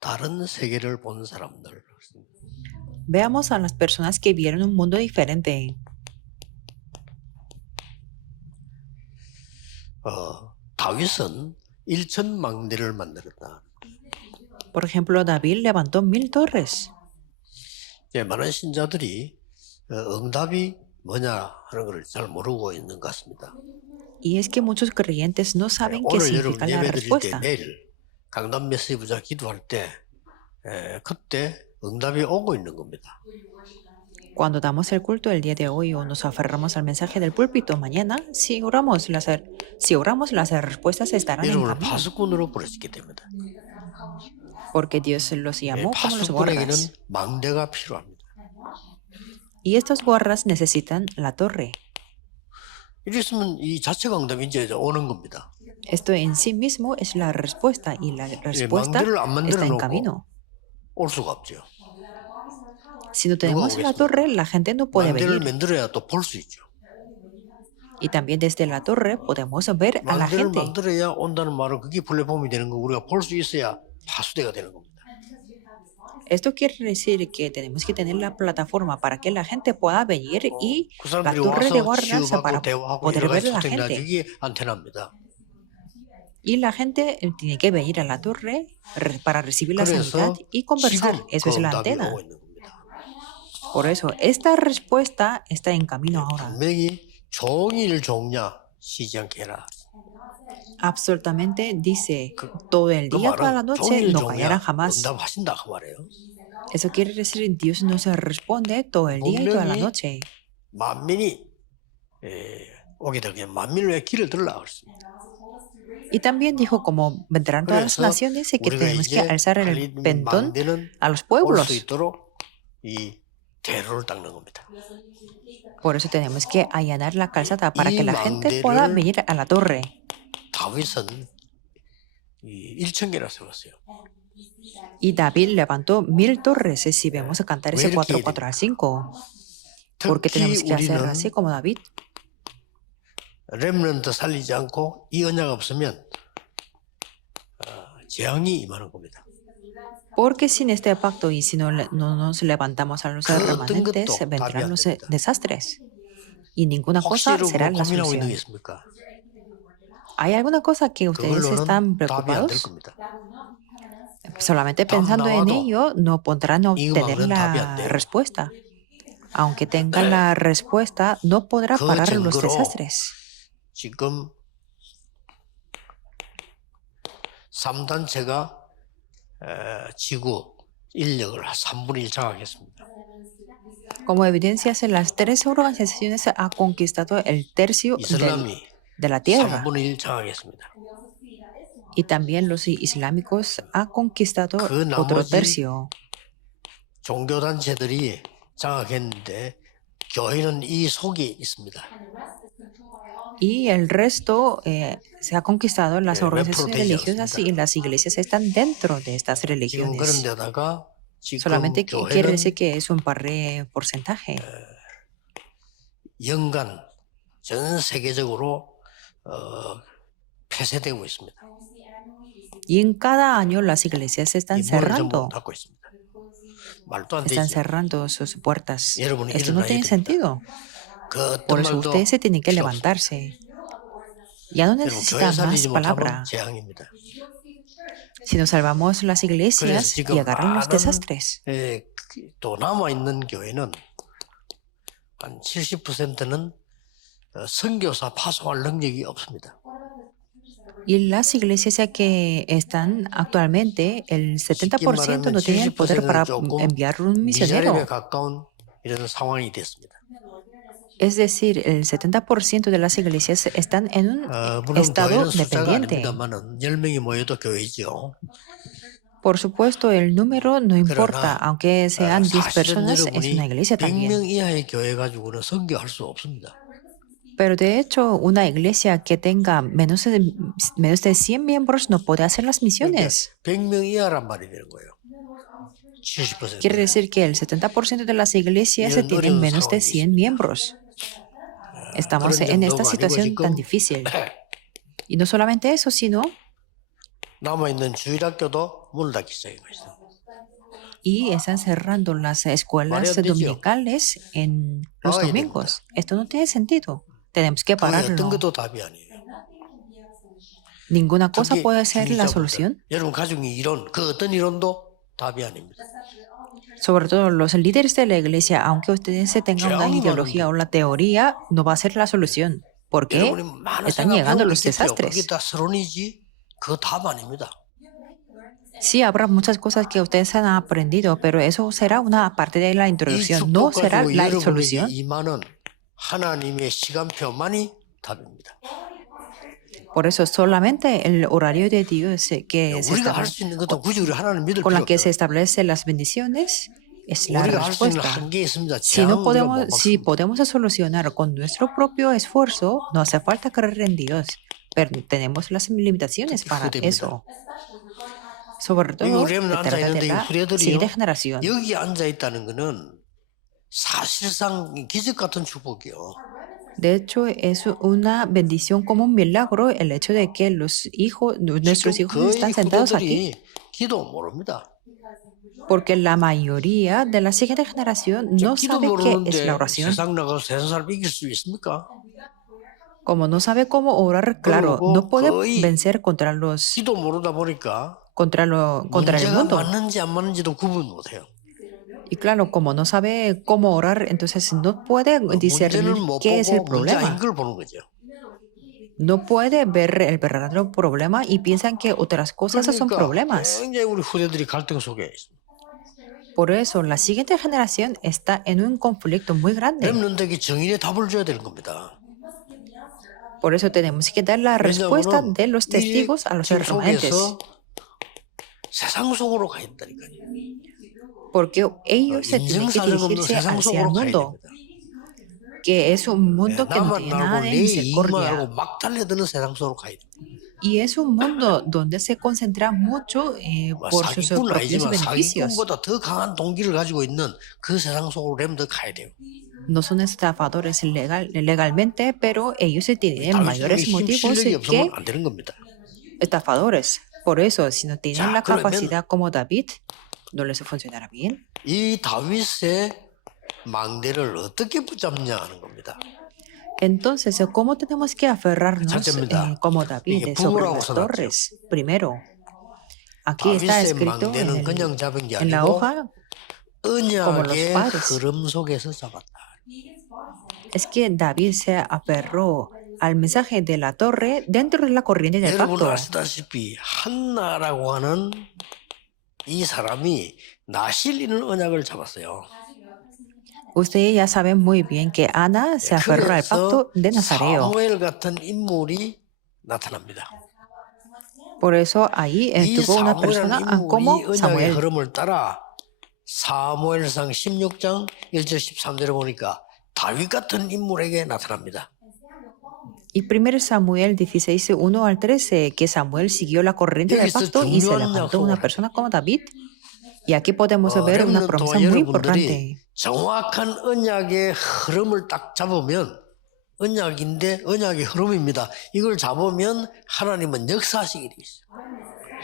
다른 세계를 본 사람들. Veamos a las personas que vieron un mundo diferente. 다윗은 1,000망대를 만들었다. Por ejemplo, David levantó 1000 torres. 많은 신자들이 응답이 뭐냐 하는 걸 잘 모르고 있는 것 같습니다. Y es que muchos creyentes no saben qué 오늘 여러분 significa la 예배 드릴 때 respuesta. 내일 강단 메시지 부자 기도할 때 그때 응답이 오고 있는 겁니다. Cuando damos el culto el día de hoy o nos aferramos al mensaje del púlpito mañana, si oramos, las respuestas estarán en 여러분을 camino. 파수꾼으로 부르시기 때문에 Porque Dios los llamó como los 파수꾼에게는 guardas. 망대가 필요합니다. Y estos guardas necesitan la torre. 이랬으면 이 자체가 응답이 이제 오는 겁니다. Esto en sí mismo es la respuesta y la respuesta 망대를 안 está en 만들어 camino. 놓고 올 수가 없죠. Si no tenemos la 오겠습니까? torre, la gente no puede 망대를 venir. 만들어야 또 볼 수 있죠. Y también desde la torre podemos ver a la 망대를 gente. 만들어야 온다는 말은 그게 플랫폼이 되는 거고 우리가 볼 수 있어야 파수대가 되는 겁니다. Esto quiere decir que tenemos que tener la plataforma para que la gente pueda venir y 그 la 사람들이 torre de 와서 guardas 치유받고 para 대화하고 poder 여러 ver 가지 a la 소통이 나죠. gente. 이게 안테나입니다. Y la gente tiene que venir a la torre para recibir la 그래서 sanidad y conversar. 지금 Eso 그 es la 응답이 antena. 오고 있는 겁니다. Por eso, esta respuesta está en camino ahora. 분명히 종일 종냐 쉬지 않게 해라. Absolutamente dice, todo el 그 día, toda la 말은 noche, 종일 no 종냐 callarán jamás. 응답하신다 그 말이에요. Eso quiere decir, Dios nos responde todo el día y toda la 분명히 noche. 만민이 오게 될 게 만민을 길을 들라 그랬습니다. Y también dijo, como vendrán todas las 그래서 naciones y que 우리가 tenemos que 이제 alzar el 갈림 pendón 망대는 a los 올 수 pueblos. 있도록 이 대로를 닦는 겁니다. Por eso tenemos que allanar la calzada para 이 que la gente pueda 망대를 venir a la torre. 다윗은 1,000개나 세웠어요. Y David levantó 1000 torres, si vemos a cantar ese 왜 이렇게 4:4 al 5. ¿Por qué 특히 tenemos que hacer 우리는 así como David? 렘넌트 살리지 않고 이 언약 없으면 재앙이 임하는 겁니다. Porque sin este pacto y si no nos levantamos a los 그 어떤 remanentes, 것도 답이 vendrán 안 los 됩니다. desastres. Y ninguna 혹시 cosa 여러분 será la 고민하고 있는 게 solución. 있습니까? ¿Hay alguna cosa que ustedes 그걸로는 están 답이 안 될 preocupados? 겁니다. Solamente pensando en 나와도 ello no podrán obtener 막는 답이 안 la 돼요. respuesta. Aunque tengan la respuesta, no podrá 그 parar los 증거로 desastres. 지금 3단체가 지구 인력을 3분의 1 장악했습니다. Como evidencias, las tres organizaciones han conquistado el tercio 이슬람이 de la tierra. 3분의 1 장악했습니다. Y también los islámicos han conquistado 그 otro 나머지 tercio. 종교단체들이 장악했는데 교회는 이 속에 있습니다. Y el resto se ha conquistado las organizaciones 되지 religiosas y las iglesias están dentro de estas 지금 religiones. 그런 데다가 지금 Solamente quiere 교회는 decir que es un porcentaje. 연간 전 세계적으로 폐쇄되고 있습니다. Y en cada año las iglesias están 이 문을 전부 cerrando. 닫고 있습니다. 말도 안 Están 되지. cerrando sus puertas. 여러분이 Esto no 일어나야 tiene 됩니다. sentido. 그 어떤 Por eso 말도 ustedes se tienen que 필요 없습니다. levantarse. Ya no 여러분 교회 necesitan más 살리지 못하면 palabra. 재앙입니다. Si nos salvamos las 그래서 iglesias, 지금 llegarán los 많은 desastres. 또 남아 있는 교회는 한 70%는 선교사 파송할 능력이 없습니다. Y las iglesias que están actualmente, el 70% no tienen el poder para enviar un misionero. 미자립에 가까운 이런 상황이 됐습니다. Es decir, el 70% de las iglesias están en un 물론 estado 교회는 숫자가 dependiente. 아닙니다만은 10명이 모여도 교회죠. Por supuesto, el número no importa, aunque sean 10 사실은 personas, es 여러분이 una iglesia 100명 también. 이하의 교회 가지고는 선교할 수 없습니다. Pero de hecho, una iglesia que tenga menos de 100 miembros no puede hacer las misiones. 100명 이하란 말이 되는 거예요. 70%. Quiere decir que el 70% de las iglesias 이런 tienen 어려운 menos de 상황이 100 miembros. Estamos 그런 en esta 정도가 아니고 situación 지금 tan difícil. Y no solamente eso, sino 남아 있는 주일학교도 문을 닫기 시작한 것이다. y están cerrando las escuelas 말이 안 되죠. dominicales en los 막아야 domingos. Esto no tiene sentido. Tenemos que 그 어떤 pararlo. 것도 답이 아니에요. Ninguna cosa 특히 puede ser la 중직자분들, solución. 여러분 가정의 이론, 그 어떤 이론도 답이 아닙니다. Sobre todo los líderes de la iglesia, aunque ustedes se tengan una 재앙이 ideología o 많은데 la teoría, no va a ser la solución. porque 여러분이 많은 están 생각 llegando 배우고 los 있겠죠. 그게 desastres. 다 서론이지 그거 답 아닙니다. Sí, habrá muchas cosas que ustedes han aprendido, pero eso será una parte de la 이 introducción, no 축복 será 가지고 la 여러분에게 solución. 임하는 하나님의 시간표만이 답입니다. Por eso solamente el horario de Dios que se 우리가 할 establece, 수 있는 것도 굳이 우리 하나님 믿을 con 필요 la que se 없어요. establecen las bendiciones es la 우리가 할 수 있는 respuesta. 한계 있습니다. Si no 재앙 우리가 못 si 막습니다. podemos solucionar con nuestro propio esfuerzo, no hace falta creer en Dios, pero tenemos las limitaciones para 후대입니다. eso. Sobre todo, 미국 se 렘넌트 앉아 trata de 있는데 이 la 후대들이요. siguiente generación. 여기 앉아 있다는 거는 사실상 기적 같은 축복이요. De hecho, es una bendición como un milagro el hecho de que nuestros 지금 hijos 거의 están sentados aquí, 후대들이 기도 모릅니다. porque la mayoría de la siguiente generación no 기도 sabe qué es la 모르는데 oración. 세상 나가서 세상 사람 이길 수 있습니까? Como no sabe cómo orar, claro, no puede 거의 vencer contra 기도 모르다 보니까 el 문제가 mundo. 맞는지 안 맞는지도 구분 못해요. Y claro, como no sabe cómo orar, entonces no puede discernir 문제는 못 qué es el 보고 문제 아닌 problema. 걸 보는 거죠. No puede ver el verdadero problema y piensan que otras cosas son 그러니까 problemas. 굉장히 우리 후대들이 갈등 속에 있습니다. Por eso, la siguiente generación está en un conflicto muy grande. 렘넌트에게 정의의 답을 줘야 되는 겁니다. Por eso tenemos que dar la respuesta 왜냐하면 de los testigos a los 지금 remanentes. 속에서 세상 속으로 가 있다니까요. Porque ellos se tienen que 인생사정 없는 dirigirse 세상 hacia el 속으로 가야 mundo, 됩니다. que es un mundo que no 나만 tiene nada 알고 de 내 이익만 misericordia. 알고 막 달려드는 세상 속으로 가야 됩니다. Y es un mundo donde se concentra mucho por sus 사기꾼은 propios 아니지만 beneficios. 사기꾼보다 더 강한 동기를 가지고 있는 그 세상 속으로 렘더 가야 돼요. No son estafadores legalmente, pero ellos se tienen 다윗 mayores 힘, motivos 실력이 que 없으면 안 되는 겁니다. estafadores. Por eso, si no tienen 자, la 그러면 capacidad como David, no les funcionará bien. 이 다윗의 망대를 어떻게 붙잡냐 하는 겁니다. Entonces, ¿cómo tenemos que aferrarnos 첫째입니다. como 이게 David sobre 부모라고 las 써놨죠. torres? Primero, aquí está 다윗의 escrito 망대는 그냥 잡은 게 en la 아니고 hoja, como los 언약의 padres. 흐름 속에서 잡았다. Es que David se aferró al mensaje de la torre dentro de la corriente del 여러분 pacto. 아시다시피 한나라고 하는 이 사람이 나실리는 언약을 잡았어요. Ustedes ya saben muy bien que Ana se aferró al 그래서 pacto de Nazareo. 사무엘 같은 인물이 나타납니다. Por eso ahí 이 tuvo una persona 사무엘이라는 como 인물이 언약의 Samuel. 흐름을 따라 사무엘상 16장 1절 13절에 보니까 다윗 같은 인물에게 나타납니다. Y 1 Samuel 16, 1 al 13, que Samuel siguió la corriente del 여기서 pacto y se 중요한 levantó una 약속을 persona como David. Y aquí podemos ver una promesa 렘넌트와 muy 여러분들이 importante. 정확한 언약의 흐름을 딱 잡으면 언약인데 언약의 흐름입니다. 이걸 잡으면 하나님은 역사하시게 돼 있어요.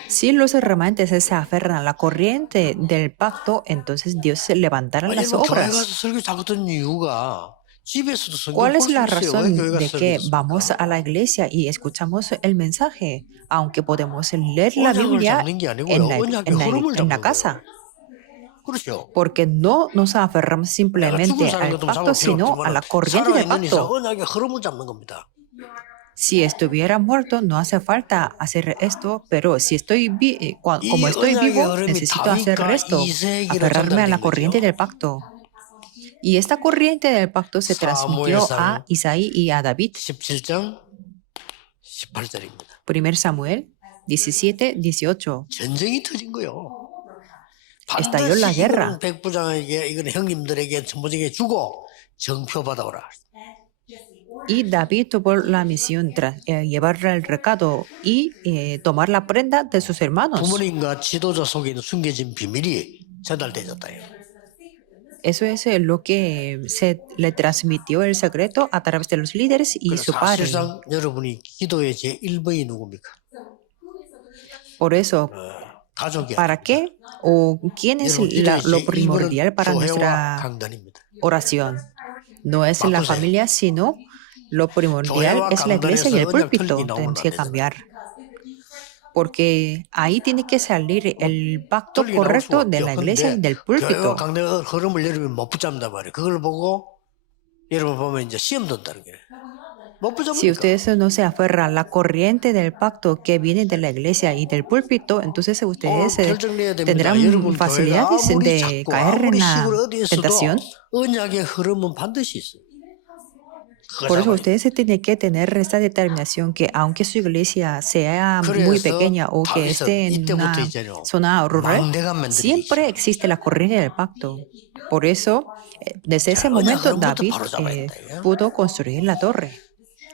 Si los remanentes se aferran a la corriente del pacto, entonces Dios se levantará las 여러분 교회 가서 obras. 설교 자꾸 듣는 이유가 집에서도 성경 ¿Cuál 볼 es 수 la 있어요. 왜 razón 교회 de 가서 que 설교했습니까? vamos a la iglesia y escuchamos el mensaje, aunque podemos leer la 언약을 Biblia 잡는 게 아니고요. en la, 언약의 en la- 흐름을 en la 잡는 casa? 그렇죠. Porque no nos aferramos 내가 죽은 simplemente 사람 al 같으면 pacto, 잡을 필요 sino a la 없지만 corriente del 살아있는 이상 pacto. 언약의 흐름을 잡는 겁니다. Si estuviera muerto, no hace falta hacer esto, pero si como estoy 언약의 vivo, 흐름이 necesito hacer 다윗과 esto, 이세에게로 aferrarme a la 전달된 corriente 거죠. del pacto. Y esta corriente del pacto se transmitió a Isaí y a David. 17장 18절입니다. 1 Samuel 17, 18. 전쟁이 터진 거요. Estalló la 반드시 guerra. 이거는 백부장에게 이거는 형님들에게 천부장에게 주고 정표 받아오라. Y David tuvo la misión llevarle el recado y tomar la prenda de sus hermanos. 부모님과 지도자 속에 있는 숨겨진 비밀이 전달되었다요. Eso es lo que se le transmitió el secreto a través de los líderes y su padre. 사실상 여러분이 기도의 제 1번이 누굽니까? Por eso, 가족이 ¿Para 아닙니다. qué o quién es 여러분, 이게 lo 이제 primordial 이분은 para 교회와 nuestra 강단입니다. oración? No es la 바꾸세요. familia, sino lo primordial 교회와 es la iglesia y 강단에서 el 언약 púlpito. 틀기 나오면 Tenemos 안 que 되잖아요. cambiar. Porque ahí tiene que salir el pacto 틀기 나올 수가 correcto de 없죠. la iglesia y 근데 del 교회와 púlpito. 강단의 흐름을 여러분이 못 붙잡는단 말이에요. 그걸 보고 여러분 보면 이제 시험 든다는 거예요. 못 Si 붙잡으니까. ustedes no se aferran a la corriente del pacto que viene de la iglesia y del púlpito, entonces 오늘 ustedes 결정내야 됩니다. tendrán 여러분 교회가 facilidades 아무리 de 작고 caer en 아무리 la 시골 어디 있어도 tentación. 언약의 흐름은 반드시 있어요. 그거 Por eso 잡아야 돼요. ustedes se tienen que tener esta determinación que aunque su iglesia sea muy 그래서 pequeña o que esté 다윗은 en 이때부터 una 이제요 zona rural, 망대가 만들어지기 siempre 시작해요. existe la corriente del pacto. Por eso, desde ese 자, 언약 momento, 흐름부터 David 바로 잡아야 된다. pudo construir la torre.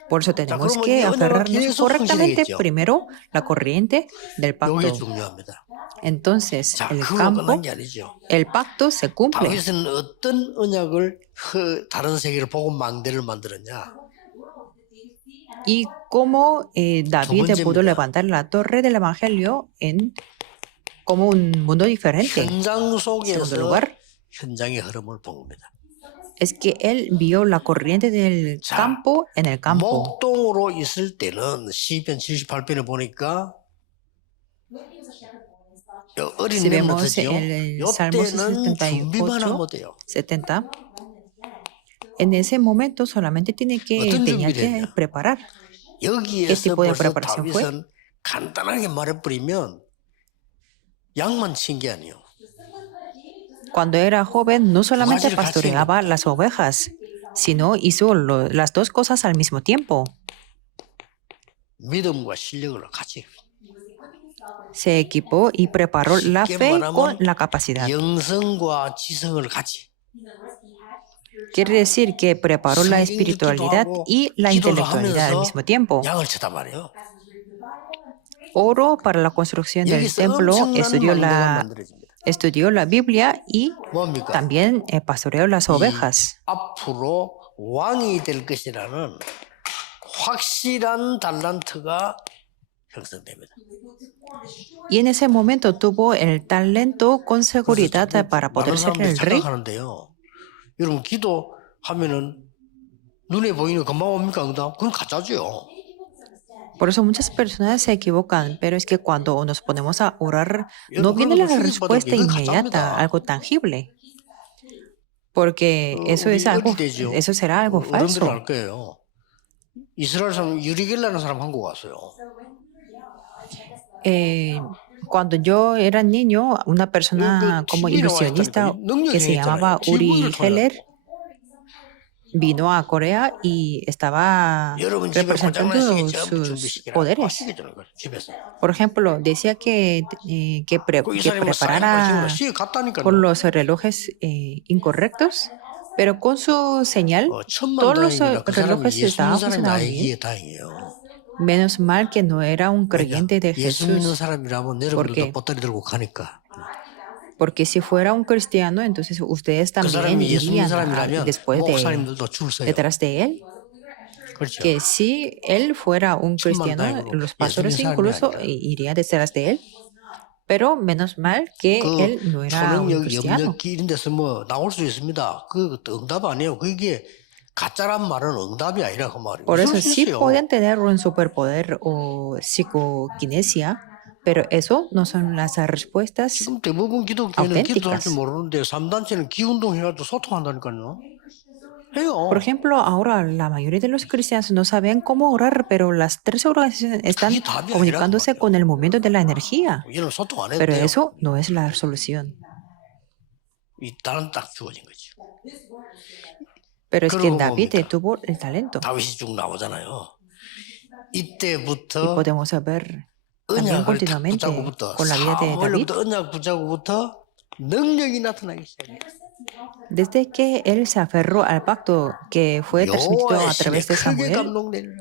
Por eso tenemos 그러면 que 이 언약을 aferrarnos 계속 correctamente 성실하겠죠. primero la corriente del 이게 pacto. 중요합니다. Entonces, 자, el 그거 campo, 끝난 게 아니죠. el pacto se cumple. 다윗은 어떤 언약을 다른 세계를 보고 망대를 만들었냐? Y cómo David 번째입니다. pudo levantar la torre del evangelio en como un mundo diferente. 현장 Segundo 속에서 lugar, 현장의 흐름을 본 겁니다. es que él vio la corriente del 자, campo en el campo. 목동으로 있을 때는 시편 78편에 보니까 어린 Si vemos 렘넌트죠. el Salmo 이때는 준비만 68, 하면 돼요. 70, en ese momento solamente 어떤 tenía 준비를 que 했냐? preparar. ¿Qué 여기에서 tipo de 벌써 preparación fue? 다윗은 간단하게 말해버리면 양만 친 게 아니에요. Cuando era joven, no solamente 가지를 같이 pastoreaba 했는데. las ovejas, sino hizo las dos cosas al mismo tiempo. 믿음과 실력을 같이 Se equipó y preparó la 쉽게 fe 말하면 con la capacidad. 영성과 지성을 같이 Quiere decir que preparó la 성경 espiritualidad 기도하고 y la 기도를 intelectualidad al 하면서 mismo tiempo. 양을 쳤단 말이에요. Oro para la construcción del 여기서 templo, 엄청난 망대가 만들어집니다. estudió la Biblia y 뭡니까? también pastoreó las ovejas. 앞으로 왕이 될 것이라는 확실한 달란트가 형성됩니다. Y en ese momento tuvo el talento con seguridad 그래서 para poder 많은 ser 사람들이 el rey. 착각하는데요. 여러분 기도하면은 눈에 보이는 금방 옵니까 응답? 그건 가짜죠. Por eso muchas personas se equivocan, pero es que cuando nos ponemos a orar, no viene la respuesta inmediata, algo tangible. Porque eso es algo, eso será algo 어른들은 falso. 알 거예요. 이스라엘 사람 유리겔라는 사람 한국 왔어요. Cuando yo era niño, una persona como ilusionista que se llamaba Uri Geller vino a Corea y estaba 여러분 집에 representando 포장하시기 전부 sus 준비시키라. poderes. 하시기 전에 집에서. Por ejemplo, decía que 그 이스라엘이 뭐 preparara 시에 갔다니까요. con los relojes incorrectos, pero con su señal, todos los 천만다행이다. 그 사람이 relojes 예수 estaban 믿는 사람이 funcionando bien. 나에게 다행이에요. Menos mal que no era un creyente de 예수 믿는 Jesús, 사람이라면 ¿Por 여러분들도 qué? 보따리 들고 가니까. porque si fuera un cristiano, entonces ustedes 그 también 사람이 예수 믿는 irían 사람이라면 después 목사님들도 줄 서요. detrás de él. 그렇죠. Que si él fuera un cristiano, 천만다행으로 los pastores 예수 믿는 사람이 incluso 아니라. irían detrás de él. Pero menos mal que él no era un 초능력, cristiano. 염력기 이런 데서 뭐 나올 수 있습니다. 그 응답 아니에요. 그게 가짜란 말은 응답이 아니라 그 말이에요. Por eso 있을 수 sí 있어요. pueden tener un superpoder o psicoquinesia, pero eso no son las respuestas. 지금 대부분 기독교는 auténticas. 기도할 줄 모르는데 3단체는 기운동 해가지고 소통한다니까요. 해요. Por ejemplo, ahora la mayoría de los cristianos no saben cómo orar, pero las tres organizaciones están 그게 답이 comunicándose 아니라고 con el movimiento de la energía. 얘는 소통 안 해도 Pero 돼요. eso no es la solución. 일단은 딱 주어진 거죠. Pero es que 그러고 David 뭡니까? tuvo el talento. 다윗이 쭉 나오잖아요. Y 이때부터 podemos ver también 언약을 딱 continuamente 붙잡고부터 con la vida de David. 사무엘로부터 언약 붙잡고부터 능력이 나타나기 시작해요. Desde que él se aferró al pacto que fue transmitido 여호와의 a través de 신에 크게 Samuel, 감동되리라.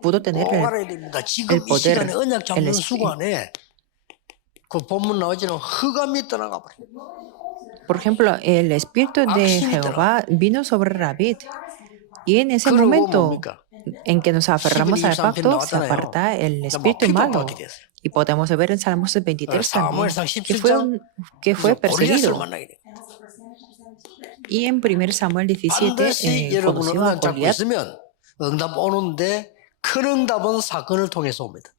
pudo tener 꼭 알아야 됩니다. 지금 el 이 poder, 시간에 언약 잡는 el 순간에 그 본문 나오지는 흑암이 떠나가 버려요. Por ejemplo, el espíritu de Jehová vino sobre David. Y en ese 그러고 momento 뭡니까? en que nos aferramos al 23편 pacto, se 나왔잖아요. aparta el 뭐 espíritu 피도 malo. 받게 됐어요. Y podemos ver en Salmos 23 también 사무엘상 que fue, 17장 que fue 골리앗을 perseguido. 만나게 돼요. Y en 1 Samuel 17 반드시 여러분은 conoció a 응답 잡고 Goliat. 있으면 응답 오는데 큰 응답은 사건을 통해서 옵니다.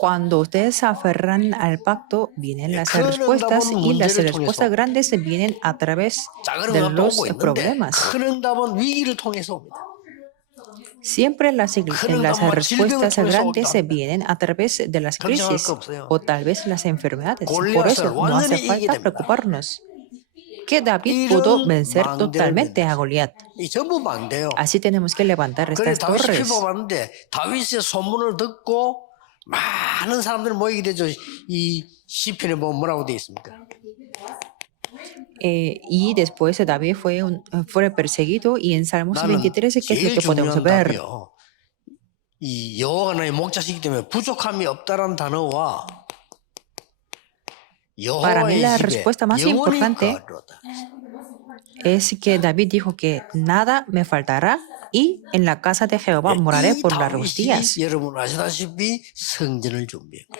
Cuando ustedes se aferran al pacto, vienen las 큰 respuestas 응답은 y las 문제를 respuestas 통해서 grandes vienen a través 작은 de 응답도 los 오고 있는데 problemas. 큰 응답은 위기를 통해서 옵니다. Siempre las 응답은 respuestas 질병을 통해서 grandes 오기도 합니다. vienen a través de las 걱정할 crisis 거 없어요. o tal vez las enfermedades. Por 골리앗을 eso no hace 완전히 이기게 falta 됩니다. preocuparnos. Que David pudo 이런 vencer 망대를 totalmente a 면해서 Goliat. 이 전부 망대요. Así tenemos que levantar 그래 estas 다윗이 torres. 필요하는데 다윗의 소문을 듣고 많은 사람들이 모이게 되죠. 이 시편에 보면 뭐라고 되어 있습니까? Y después David fue perseguido y en Salmos 나는 23, ¿qué es lo 제일 que podemos 중요한 ver? 답이요. 이 여호와가 나의 목자시기 때문에 부족함이 없다는 단어와 Para mí 여호와의 la 집에 respuesta más 영원히 importante 거하리로다. es que David dijo que nada me faltará y en la casa de Jehová moraré 이 por largos días. 다윗이 여러분 아시다시피 성전을 준비했고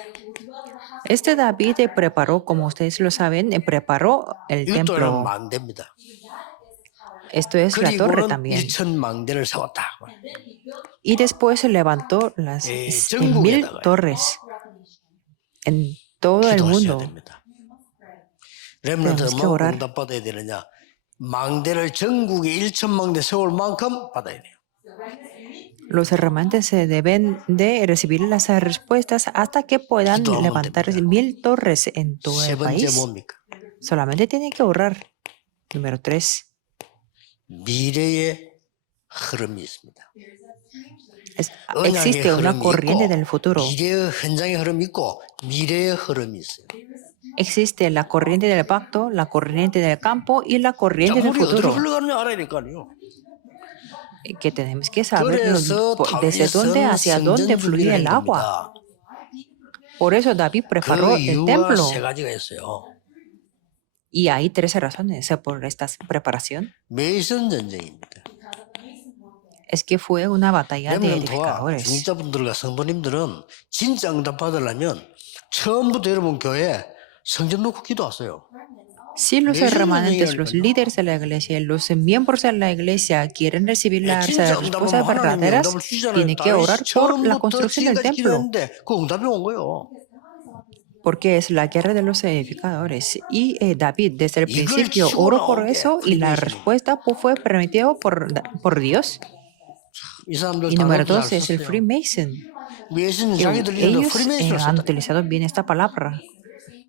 Este David preparó, como ustedes lo saben, preparó el 이것도 여러분 templo. 망대입니다. Esto es la torre 그리고는 también. 1천 망대를 세웠다. Y después levantó las 전국에다가요. 1000 torres en todo el 기도하셔야 mundo. 됩니다. 렘넌트는 tenemos que 뭐 orar. 응답 받아야 되느냐? 망대를 전국에 1천 망대 세울 만큼 받아야 돼요. Los remanentes se deben de recibir las respuestas hasta que puedan 기도하면 levantar 됩니다. 1000 torres en todo 세 el 번째 país. 뭡니까? Solamente tienen que orar. Número 3. 미래의 흐름이 있습니다. Existe una 흐름이 corriente 있고 del futuro. 미래의 현장의 흐름이 있고 미래의 흐름이 있어요. Existe la corriente del pacto, la corriente del campo y la 자, corriente del 물이 어디로 futuro. 흘러가는지 알아야 될 거 아니에요. Que tenemos que saber 그래서 desde dónde 다윗은 hacia dónde 성전 fluye 준비를 el 한 agua. 겁니다. Por eso David preparó 그 el 이유가 templo. 세 가지가 있어요. Y hay 13 razones por esta preparación. 메이슨 전쟁입니다. Es que fue una batalla de 렘넌트와 edificadores. 중직자분들과 성도님들은 진짜 응답 받으려면 처음부터 여러분 교회에 성전 놓고 기도하세요. Si los Meses remanentes, de los llegar, líderes de la iglesia, los miembros de la iglesia quieren recibir las 진짜 respuestas 응답은 하나님이 verdaderas, 응답을 주시잖아요. tienen que orar 다윗이 por la 처음부터 construcción del 지금까지 templo, 기도했는데 그 응답이 온 거예요. porque es la guerra de los edificadores. Y David desde el 이걸 principio 치고 oró por 나온 게 eso y la 프리메이슨입니다. respuesta fue permitido por Dios. 이 사람들 Y número 단어를 2 잘 es el 썼어요. Freemason. 메이슨 자기들 이름도 Ellos 프리메이슨을 han 썼다. utilizado bien esta palabra,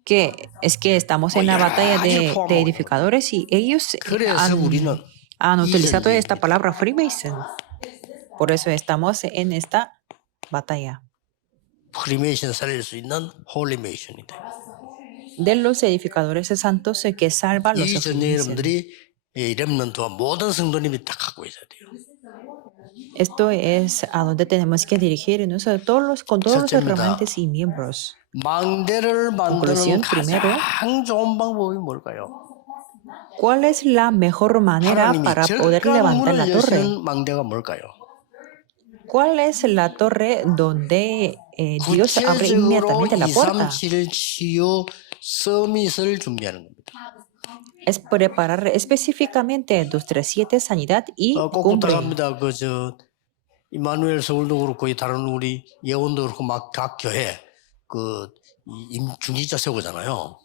que es que estamos en la batalla de edificadores y ellos 그래서 우리는 han 이 utilizado esta 전쟁입니다. palabra Freemason. Por eso estamos en esta batalla 프리메이션 살릴 수 있는 홀리메이션이다. de los edificadores santos que salva a los 이 전쟁 Freemason. 여러분들이 이 렘넌트와 모든 성도님이 다 갖고 있어야 돼요. Esto es a donde tenemos que dirigirnos con todos los 첫째입니다. remanentes y miembros. 망대를 만드는 Conclusión, primero. 가장 좋은 방법이 뭘까요? ¿Cuál es la mejor manera 하나님이 para poder levantar la 절강문을 torre? 여시는 망대가 뭘까요? ¿Cuál es la torre donde Dios abre 구체적으로 inmediatamente la puerta? 237 치유 서밋을 준비하는 겁니다. Es preparar específicamente 237 sanidad y 꼭 cumbre. 부탁합니다. 그저 이마누엘 서울도 그렇고 이 다른 우리 예원도 그렇고 막 각 교회 그 중직자 세우잖아요.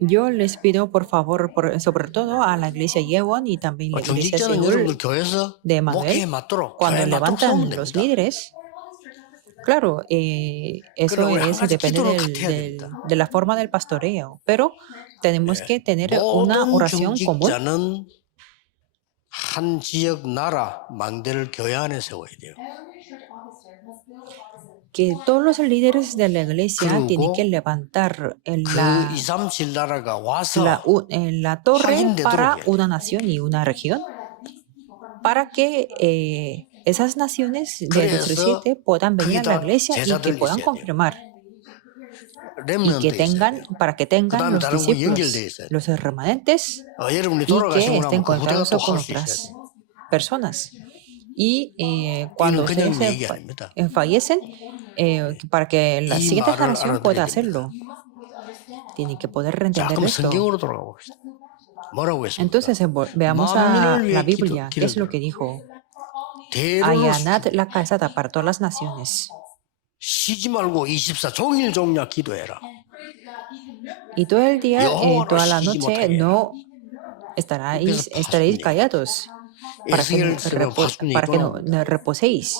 Yo les pido por favor, sobre todo a la iglesia Yewon y también la iglesia 중직자는 Seul 여러분들 교회에서 de 목회에 Emmanuel, 맞도록 cuando 교회에 맞도록 세우면 levantan los 됩니다. líderes. Claro, eso Pero es, 한 가지 depende 기도는 같아야 됩니다. de la forma del pastoreo, pero tenemos que tener una 모든 oración común. 중직자는 한 지역 나라 망대를 교회 안에 세워야 돼요. Que todos los líderes de la iglesia 그리고 tienen que levantar 그 la 237 나라가 와서 la torre 확인되도록 para 해야 una nación y una región, para que esas naciones de 그래서 nuestro siete puedan venir a la 거기다 iglesia y que 제자들이 puedan 있어야 돼요. confirmar y 렘넌트 que 있어야 tengan, 돼요. para que tengan 그다음에 los 다른 거 연결돼 discípulos, 있어야 돼요. los remanentes 여러분이 y que 돌아가시고 estén 나면 그 후대가 conectados 또 con 할 수 있어야 otras 돼요. personas. Y cuando 이건 그냥 ustedes 얘기 아닙니다. fallecen, para que la 이 siguiente 말을 generación pueda 알아들어야 됩니다. hacerlo, tienen que poder 자, entender 그럼 esto. 성경으로 돌아가 봅시다. 뭐라고 했습니까? Entonces veamos 만민을 a 위해 la Biblia. ¿Qué 길을 es lo que 들어. dijo? 대로를 Allanad la calzada para todas las naciones. 쉬지 말고 24 종일 종냐 기도해라. Y todo el día, 여호와로 toda la 쉬지 noche, 못하게 no 그래서 estaréis 파수꾼이 callados para que, 에스겔 파수꾼이 para que 또 no reposéis.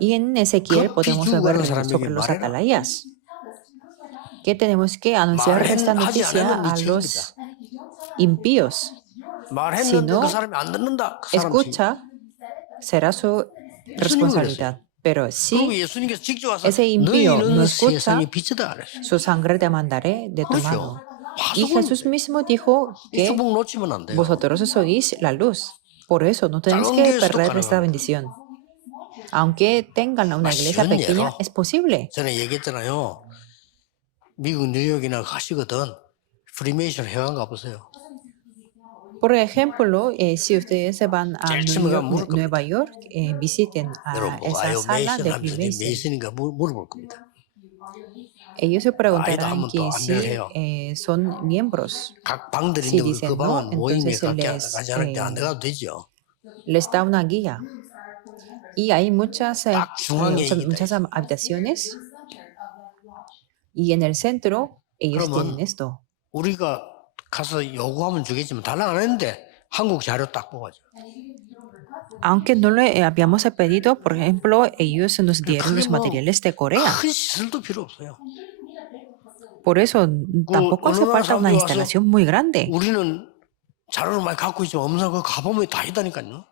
Y en Ezequiel 급히 podemos ver 죽어가는 사람에게 sobre los 말해라. atalayas que tenemos que anunciar esta 하지 noticia 않으면 네 a 책임이다. los impíos. 말했는데 Si no 그 사람이 안 듣는다. 그 사람 책임. Escucha, será su responsabilidad. Pero 그리고 si 예수님께서 직접 와서 ese impío no 너희는 escucha, 세상의 빛이다 그랬어요. su sangre demandaré de tu mano. Y 화수꾼 Jesús mismo dijo 이 que 축복 놓치면 안 돼요. vosotros sois la luz. Por eso no tenéis 작은 que 교회에서도 perder esta 가능합니다. bendición. Aunque tengan una iglesia 쉬운 pequeña, 예로 es posible. 전에 얘기했잖아요. 미국 뉴욕이나 가시거든 프리메이션 회관 가보세요. Por ejemplo, si ustedes se van a 제일 처음에 물을 겁니다. Nueva York, visiten 여러분 a 뭐 esa 아요 sala 메이션 de 하면서 Freemason. 메이슨인가 물어볼 겁니다. Ellos se preguntarán 하면 또 que si 안면해요. son miembros. 각 방들이 Si 있는데 dicen 그 방은 no, 모임에 entonces 가지 않을 때 안 들어가도 되죠. les da una guía. Y hay muchas 중앙에 있다. muchas habitaciones. Y en el centro, ellos 그러면 tienen esto. 우리가 가서 요구하면 주겠지만 달라 안 했는데 한국 자료 딱 보가지고 Aunque no le habíamos pedido, por ejemplo, ellos nos dieron los 그게 뭐 materiales de Corea. 큰 시설도 필요 없어요. Por eso tampoco hace 어느 나라 falta una 사람들이 와서 instalación muy grande. 우리는 자료를 많이 갖고 있지만 없는 사람 그거 가보면 다 있다니까요.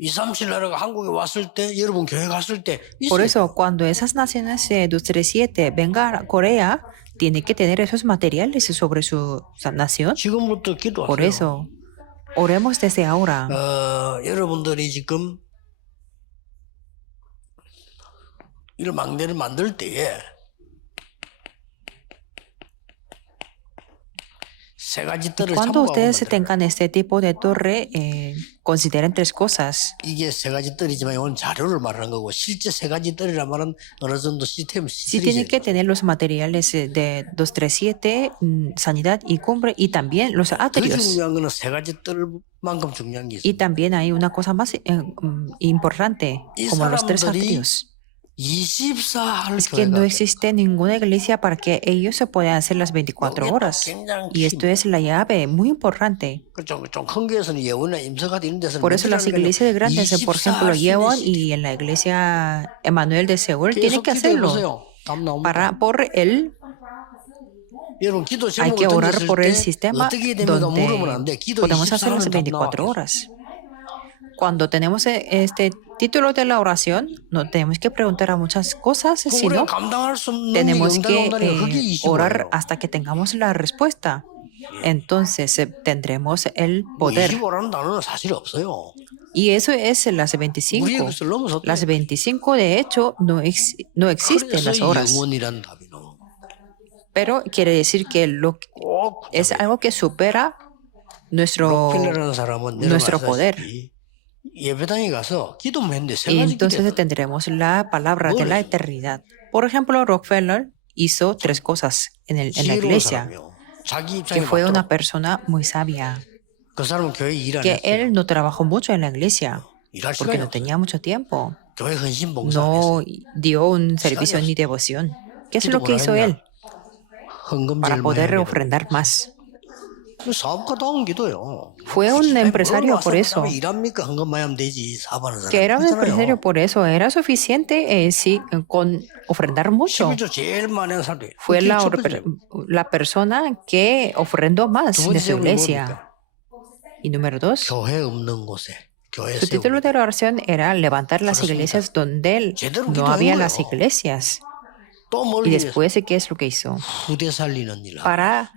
237 나라가 한국에 왔을 때 여러분 교회 갔을 때 Por 있어요. eso, cuando esas naciones 237 vengan a Corea, tiene que tener esos materiales sobre su nación. 지금부터 Por 기도하세요. eso, oremos desde ahora. 여러분들이 지금 이런 망대를 만들 때에 세 가지 뜰을 Cuando 참고하고 ustedes 만들어요. tengan este tipo de torre, consideren tres cosas. 이게 세 가지 뜰이지만 이건 자료를 말하는 거고 실제 세 가지 뜰이란 말은 어느 정도 시스템 Sí tienen que tener los materiales de 237, sanidad y cumbre, y también los 더 atrios. 중요한 거는 세 가지 뜰만큼 중요한 게 Y 있습니다. también hay una cosa más importante, como los tres 사람들이 atrios. 24할 Es que no existe ninguna iglesia para que ellos se puedan hacer las 24 horas. Y esto es la llave muy importante. 좀큰 교회에서는 예원이나 임석아도 이런 데서는 Por eso las iglesias grandes, por ejemplo, Yeon y en la iglesia Emmanuel de Seúl, tienen que hacerlo por el. Hay que orar por el sistema donde podemos hacer las 24 horas. Cuando tenemos este título de la oración, no tenemos que preguntar a muchas cosas, sino tenemos que orar hasta que tengamos la respuesta. Entonces tendremos el poder. 25라는 단어는 사실 없어요. Y eso es las 25. 우리에게서 넘어섰대. Las 25, de hecho, no existen las horas. 영원이라는 답이 나와. Pero quiere decir que es algo que supera nuestro 록펠러라는 사람은 poder. 예배당에 가서 기도만 했는데 세 Y 가지 entonces 기도했어요. tendremos la palabra de la eternidad. Por ejemplo, Rockefeller hizo tres cosas en la 지혜로운 iglesia, 사람이요. 자기 que 입장에 fue 맞도록. una persona muy sabia, 그 사람은 교회 일 안 que 했어요. él no trabajó mucho en la iglesia 일할 porque 시간이 no 없어요. tenía mucho tiempo. 교회 헌신 봉사 안 No 했어요. dio un servicio ni devoción. ¿Qué es lo que hizo él? 헌금 Para 제일 많이 poder 하게 ofrendar más. 되고. 사업가다운 기도요. Fue un empresario por eso. 일합니까? 헌금 많이 하면 되지. 사업하는 사람. Que era un empresario por eso. Era suficiente sí, con ofrendar mucho. 11조 제일 많이 하는 사람들. Fue la persona que ofrendó más de su iglesia. Y número 2, 교회 없는 곳에 교회 su 세우고 título de la oración era levantar las iglesias donde no había las iglesias. 또 뭘 Y 위해서 después, ¿qué es lo que hizo? 후대 살리는 일. Para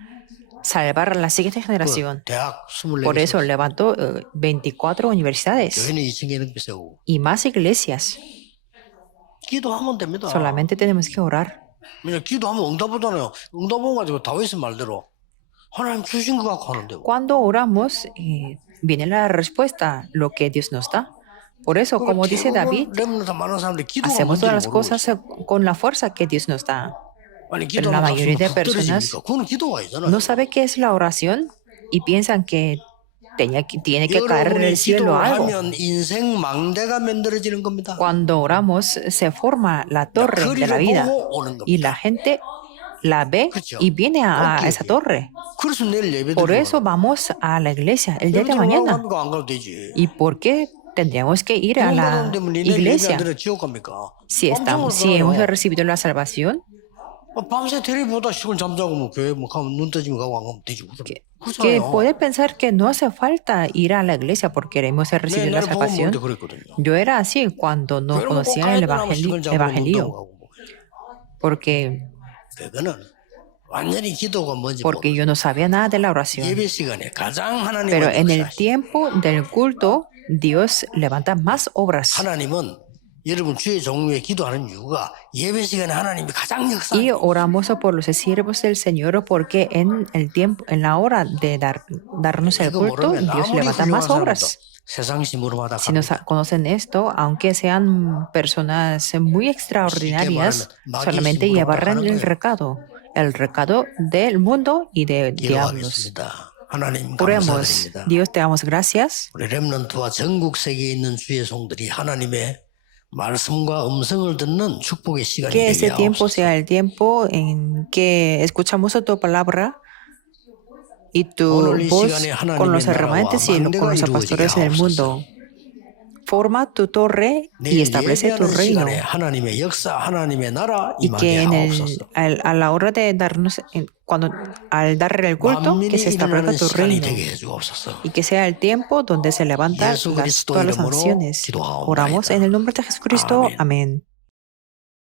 salvar a la siguiente generación. 대학 24개 Por eso levantó 24 universidades 교회는 2층에 넘게 세우고 y más iglesias. 기도하면 됩니다. Solamente tenemos que orar. 그냥 기도하면 응답 오잖아요. 응답 온 가지고 다윗의 말대로 하나님 주신 거 갖고 하는데 뭐. Cuando oramos, viene la respuesta, lo que Dios nos da. Por eso, como dice David, 렘넌트 많은 사람들이 기도가 hacemos 뭔지 todas las 모르고 cosas 있어요. con la fuerza que Dios nos da. 아니 Pero la 기도하면 mayoría de 값은 personas 떨어집니까? 그건 기도가 아니잖아요. no sabe qué es la oración y piensan que tiene que caer en 여러분이 el cielo 기도를 algo. 하면 인생 망대가 만들어지는 겁니다. Cuando oramos, se forma la torre de la 거리를 vida 보고 오는 y la 겁니다. gente la ve 그렇죠. y viene a 꼭 esa 기억해요. torre. 그래서 내일 예배 Por 드리러 eso 가라고. vamos a la iglesia el día 예배 de 드리러 mañana. 가면 안 가도 되지. ¿Y por qué tendríamos que ir a 구원 la 받았는데 뭐 내일 예배 안 iglesia 드려 지옥 갑니까? si 밤새워 hemos 가요. recibido la salvación? 밤새 테레비보다 시간 잠자고 뭐 교회 뭐 가면 눈 떠지면 가고 안 가면 되지. Que 그렇잖아요. puede pensar que no hace falta ir a la iglesia porque hemos recibido la 나를 보고 먹을 때 salvación. 그랬거든요. Yo era así cuando no 교회는 꼭 conocía 가야 el 되나 하면 시간 잠자고 눈 evangelio, 떠고 가고 뭐. porque 그거는 완전히 기도가 뭔지 porque yo no sabía nada de la oración. 예배 시간에 가장 Pero 하나님을 en el 역사하시. tiempo del culto, Dios levanta más obras. 하나님은 여러분 주의 종류에 기도하는 이유가 예배 시간에 하나님이 가장 Y 역사하는 oramos por los siervos del Señor porque en el tiempo, en la hora de darnos el 이거 culto, 모르면 Dios 아무리 levanta 훌륭한 más 사람도 obras. 세상 심으로마다 Si no conocen esto, aunque sean personas muy extraordinarias, solamente llevarán el recado del mundo y de diablos. 기도하겠습니다. 하나님 Oremos. 감사드립니다. Dios, te damos gracias. 우리 렘넌트와 전국 세계에 있는 주의 종들이 하나님의 말씀과 음성을 듣는 축복의 시간이 Que 되게 ese tiempo 하옵소서. sea el tiempo en que escuchamos tu palabra y tu 오늘 이 voz 시간에 하나님의 con los 나라와 hermantes y con 망대가 los 이루어지게 pastores del mundo. Forma tu torre y 내일 establece tu 예배하는 reino. 시간에 하나님의 역사, 하나님의 나라 Y que 임하게 하옵소서. a la hora de darnos, al darle el culto, que 만민이 se establezca 일어나는 tu 시간이 reino. 되게 해주옵소서. Y que sea el tiempo donde se levantan 예수 그리스도 todas las 이름으로 naciones. 기도하옵나이다. Oramos en el nombre de Jesucristo. 아멘. Amén.